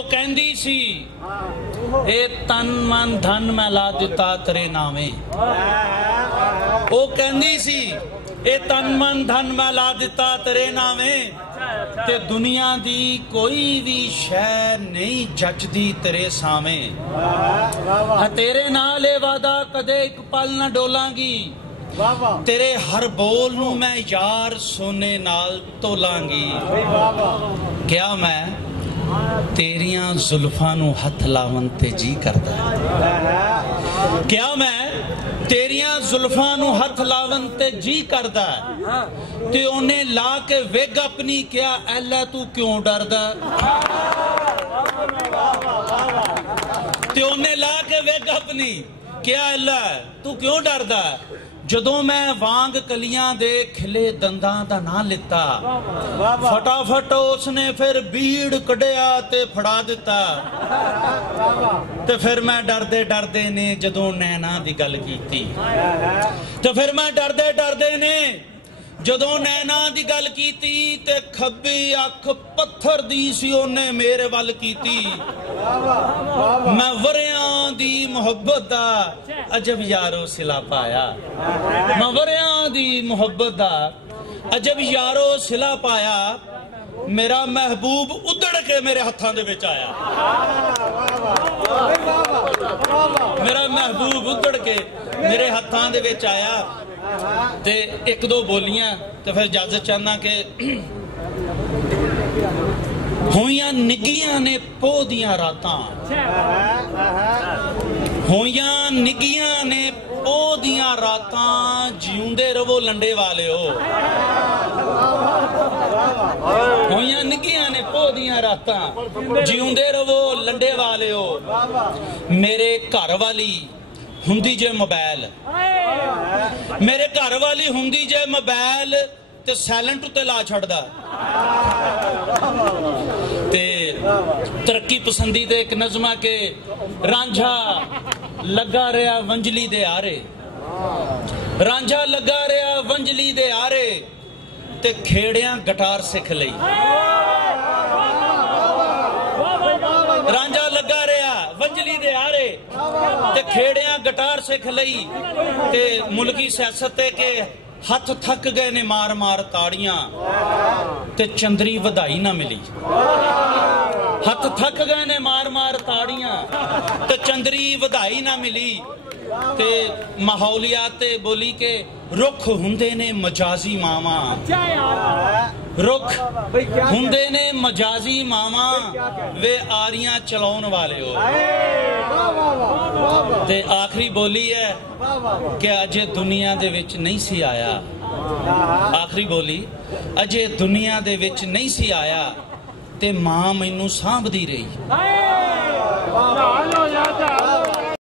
ਉਹ ਕਹਿੰਦੀ ਸੀ ਇਹ ਤਨ ਮਨ ਧਨ ਮੈਂ ਲਾ ਦਿੱਤਾ ਤੇਰੇ ਨਾਵੇਂ। ਉਹ ਕਹਿੰਦੀ ਸੀ ਇਹ ਤਨ ਮਨ ਧਨ ਮੈਂ ਲਾ ਦਿੱਤਾ ਤੇਰੇ ਨਾਵੇਂ, ਤੇ ਦੁਨੀਆ ਦੀ ਕੋਈ ਵੀ ਸ਼ੈ ਨਹੀਂ ਜੱਚਦੀ ਤੇਰੇ ਸਾਵੇਂ। ਤੇਰੇ ਨਾਲ ਇਹ ਵਾਦਾ ਕਦੇ ਇੱਕ ਪਲ ਨਾ ਡੋਲਾਂਗੀ, तेरे हर बोल नू मैं यार सोने नाल तोलांगी। क्या मैं तेरियां जुल्फां नू हथ लावन ते जी करदा, क्या मैं तेरियां जुल्फां नू हथ लावन ते जी करदा। ते ओने ला के वेग अपनी क्या ऐला तू क्यों डरदा, ते ओने ला के वेग अपनी क्या ऐला तू क्यों डरदा। ਜਦੋਂ मैं वांग कलियां दे खिले दंदां दा ना लिता, फटाफट उसने फिर बीड़ कढ़िया ते फड़ा दिता। ते फिर मैं डरदे डरदे ने जदों नैना दी गल कीती, ते फिर मैं डरदे डरदे ने जदों नैना दी गल कीती, ते खब्बी अख पत्थर दी सी ओने मेरे वल कीती। मैं वरियां दी मुहब्बत दा अजब यारो सिला पाया, मैं वरियां दी मुहब्बत दा अजब यारो सिला पाया। मेरा महबूब उधड़ के मेरे हत्थां दे विच आया, मेरा महबूब उधड़ के मेरे हत्थां दे विच आया। ते एक दो बोलियां ते फिर इजाजत चाहना कि होइयां निगियां ने पोह दियां रातां, होइयां निगियां ने पोह दियां रातां, जिउंदे रवो लंडे वाले हो। होइयां निगियां ने पोह दियां रातां, जिउंदे रवो लंडे वाले हो। मेरे घर वाली हुंदी जे मोबाइल, मेरे घर वाली हुंदी जे मोबाइल ते साइलेंट उत्ते ला छड़दा। ते तरक्की पसंदी ते एक नज़मा के रांझा लगा रहा वंजली दे आरे, रांझा लगा रहा वंजली दे आरे, ते खेड़ियां गिटार सिख लई। रांझा लगा रहा वंजली दे आरे, ते खेड़ियां गिटार सिख लई। ते मुल्की सियासत के हथ थक गए ने मार मार ताड़ियां, ते चंदरी वधाई ना मिली। हथ थक गए ने मार मार ताड़ियां, ते चंदरी वधाई ना मिली। ते माहौलियात बोली के रुख हुंदे ने मजाजी मावा, रुख हुंदे ने मजाजी मावा, वे आरियां चलाउन वाले हो। ते आखिरी बोली है कि अजे दुनिया दे विच नहीं सी आया, आखिरी बोली अजे दुनिया दे विच नहीं सी आया, ते मां मैनू सांभदी रही।